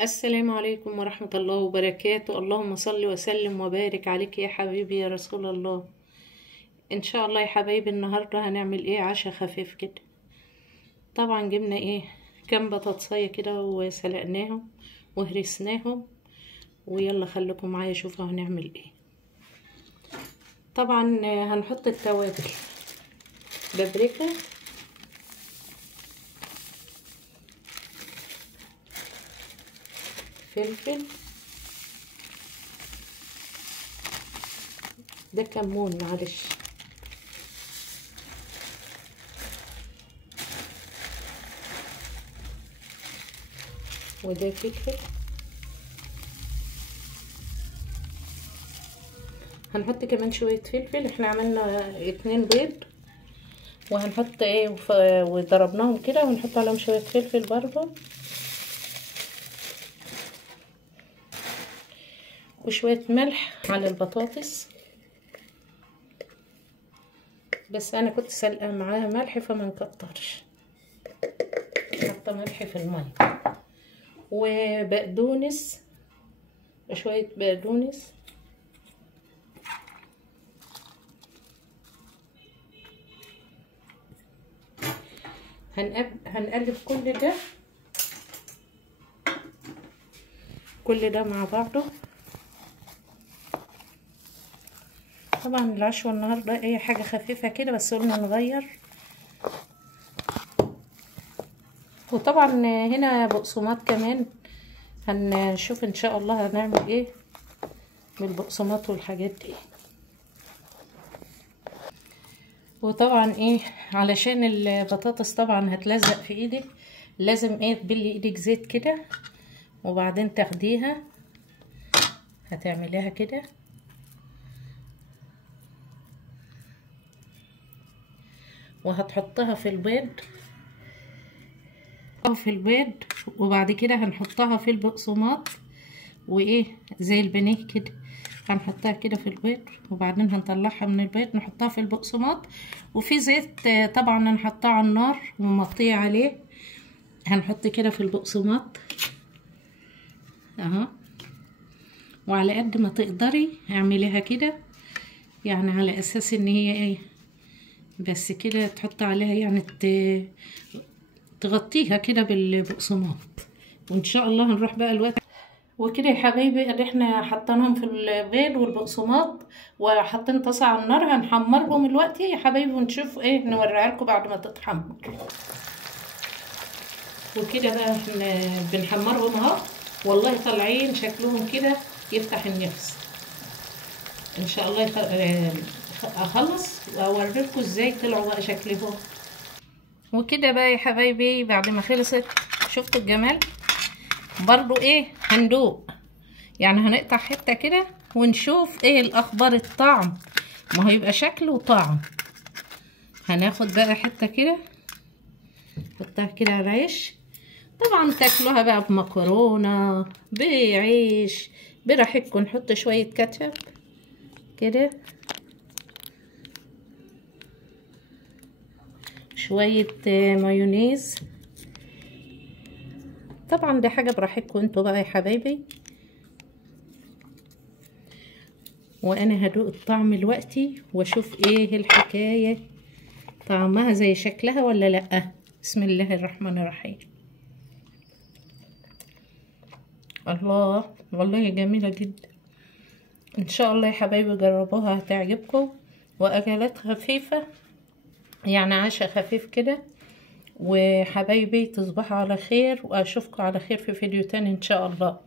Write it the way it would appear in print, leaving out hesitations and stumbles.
السلام عليكم ورحمة الله وبركاته. اللهم صل وسلم وبارك عليك يا حبيبي يا رسول الله. ان شاء الله يا حبايبي النهاردة هنعمل ايه؟ عشاء خفيف كده. طبعا جبنا ايه، كام بطاطسية كده وسلقناهم وهرسناهم، ويلا خليكم معايا شوفوا هنعمل ايه. طبعا هنحط التوابل: بابريكا، فلفل، ده كمون معلش، وده فلفل. هنحط كمان شوية فلفل، احنا عملنا 2 بيض وهنحط ايه وضربناهم كده ونحط عليهم شوية فلفل برضو، وشوية ملح على البطاطس. بس انا كنت سلقة معاها ملح فما نكترش، حاطه ملح في المية، وبقدونس، شوية بقدونس، هنقلب كل ده مع بعضه. طبعا العشوة النهارده ايه، حاجة خفيفة كده بس قلنا نغير. وطبعا هنا بقسماط كمان، هنشوف ان شاء الله هنعمل ايه بالبقسماط والحاجات دي. وطبعا ايه، علشان البطاطس طبعا هتلزق في ايدك لازم ايه تبلي ايدك زيت كده، وبعدين تاخديها هتعمليها كده وهتحطها في البيض وبعد كده هنحطها في البقسماط، وايه زي البانيه كده هنحطها كده في البيض، وبعدين هنطلعها من البيض نحطها في البقسماط، وفي زيت طبعا هنحطها على النار ومغطيه عليه، هنحط كده في البقسماط اهو. وعلى قد ما تقدري اعمليها كده، يعني على اساس ان هي ايه بس كده تحط عليها، يعني تغطيها كده بالبقسماط. وان شاء الله هنروح بقى الوقت وكده يا حبايبي اللي احنا حطيناهم في البيض والبقسماط وحاطين طاسه على النار، هنحمرهم دلوقتي يا حبايبي ونشوف ايه، نوريها لكم بعد ما تتحمر. وكده بقى احنا بنحمرهم اهو، والله طالعين شكلهم كده يفتح النفس. ان شاء الله اخلص واوريكم ازاي طلعوا بقى شكلهم. وكده بقى يا حبايبي بعد ما خلصت شفتوا الجمال. برضو ايه هندوق، يعني هنقطع حته كده ونشوف ايه الاخبار الطعم، ما هيبقى شكل وطعم. هناخد بقى حته كده نحطها كده على العيش، طبعا تاكلوها بقى بمكرونه بعيش براحتكم. نحط شويه كاتشب كده، شويه مايونيز، طبعا دي حاجه براحتكم انتوا بقى يا حبايبي. وانا هدوق الطعم دلوقتي واشوف ايه الحكايه، طعمها زي شكلها ولا لا. بسم الله الرحمن الرحيم. الله، والله جميله جدا. ان شاء الله يا حبايبي جربوها هتعجبكم، واكلات خفيفه يعني عشاء خفيف كده. وحبايبي تصبحوا على خير، واشوفكم على خير في فيديو تاني ان شاء الله.